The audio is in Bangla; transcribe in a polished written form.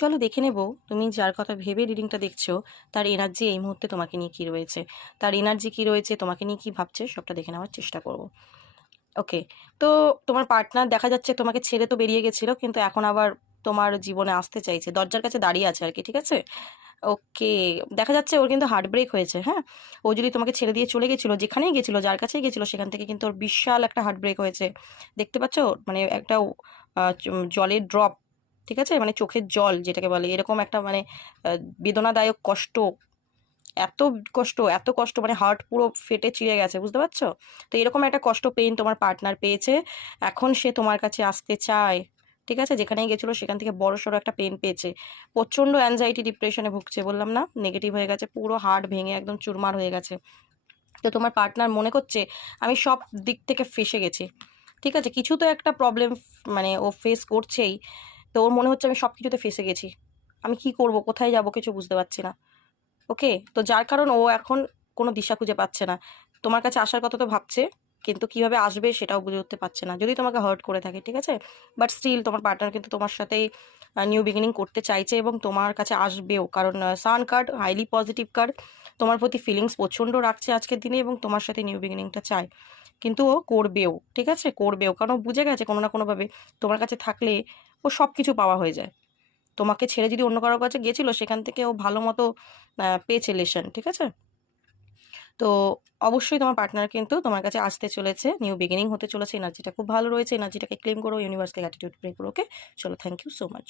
চলো দেখে নেব তুমি যার কথা ভেবে রিডিংটা দেখছো তার এনার্জি এই মুহূর্তে তোমাকে নিয়ে কী রয়েছে, তার এনার্জি কী রয়েছে, তোমাকে নিয়ে কী ভাবছে, সবটা দেখে নেওয়ার চেষ্টা করব। ওকে। তো তোমার পার্টনার দেখা যাচ্ছে তোমাকে ছেড়ে তো বেরিয়ে গেছিলো, কিন্তু এখন আবার তোমার জীবনে আসতে চাইছে, দরজার কাছে দাঁড়িয়ে আছে আর কি, ঠিক আছে। ওকে। দেখা যাচ্ছে ওর কিন্তু হার্ট ব্রেক হয়েছে, হ্যাঁ। ও যদি তোমাকে ছেড়ে দিয়ে চলে গেছিলো, যেখানেই গেছিলো, যার কাছেই গেছিলো, সেখান থেকে কিন্তু ওর বিশাল একটা হার্ট ব্রেক হয়েছে। দেখতে পাচ্ছ, মানে একটা জলের ড্রপ, ঠিক আছে, মানে চোখের জল যেটাকে বলে, এরকম একটা মানে বেদনাদায়ক কষ্ট, এত কষ্ট, এত কষ্ট, মানে হার্ট পুরো ফেটে চিড়ে গেছে, বুঝতে পারছো। তো এরকম একটা কষ্ট পেইন তোমার পার্টনার পেয়েছে, এখন সে তোমার কাছে আসতে চায়, ঠিক আছে। যেখানেই গেছিলো সেখান থেকে বড় সড়ো একটা পেন পেয়েছে, প্রচণ্ড অ্যাংজাইটি ডিপ্রেশনে ভুগছে, বললাম না, নেগেটিভ হয়ে গেছে, পুরো হার্ট ভেঙে একদম চুরমার হয়ে গেছে। তো তোমার পার্টনার মনে করছে আমি সব দিক থেকে ফেঁসে গেছি, ঠিক আছে, কিছু তো একটা প্রবলেম মানে ও ফেস করছেই। তো ওর মনে হচ্ছে আমি সব কিছুতে ফেসে গেছি, আমি কি করব, কোথায় যাব, কিছু বুঝতে পারছি না। ওকে। তো যার কারণ ও এখন কোনো দিশা খুঁজে পাচ্ছে না, তোমার কাছে আসার কথা তো ভাবছে, কিন্তু কিভাবে আসবে সেটাও বুঝে উঠতে পারছে না, যদি তোমাকে হার্ট করে থাকে, ঠিক আছে। বাট স্টিল তোমার পার্টনার কিন্তু তোমার সাথেই নিউ বিগিনিং করতে চাইছে এবং তোমার কাছে আসবেও, কারণ sun card highly positive card, তোমার প্রতি ফিলিংস প্রচণ্ড রাখছে আজকের দিনে এবং তোমার সাথে নিউ বিগিনিংটা চায়। কিন্তু ও করবেও, ঠিক আছে, করবেও, কারণ ও বুঝে গেছে কোনো না কোনোভাবে তোমার কাছে থাকলে ও সব কিছু পাওয়া হয়ে যায়। তোমাকে ছেড়ে যদি অন্য কারোর কাছে গেছিলো, সেখান থেকে ও ভালো মতো পেয়েছে লেসন, ঠিক আছে। তো অবশ্যই তোমার পার্টনার কিন্তু তোমার কাছে আসতে চলেছে, নিউ বিগিনিং হতে চলেছে, এনার্জিটা খুব ভালো রয়েছে, এনার্জিটাকে ক্লেম করো, ইউনিভার্সকে অ্যাটিটিউড প্রে করো। ওকে, চলো, থ্যাংক ইউ সো মাচ।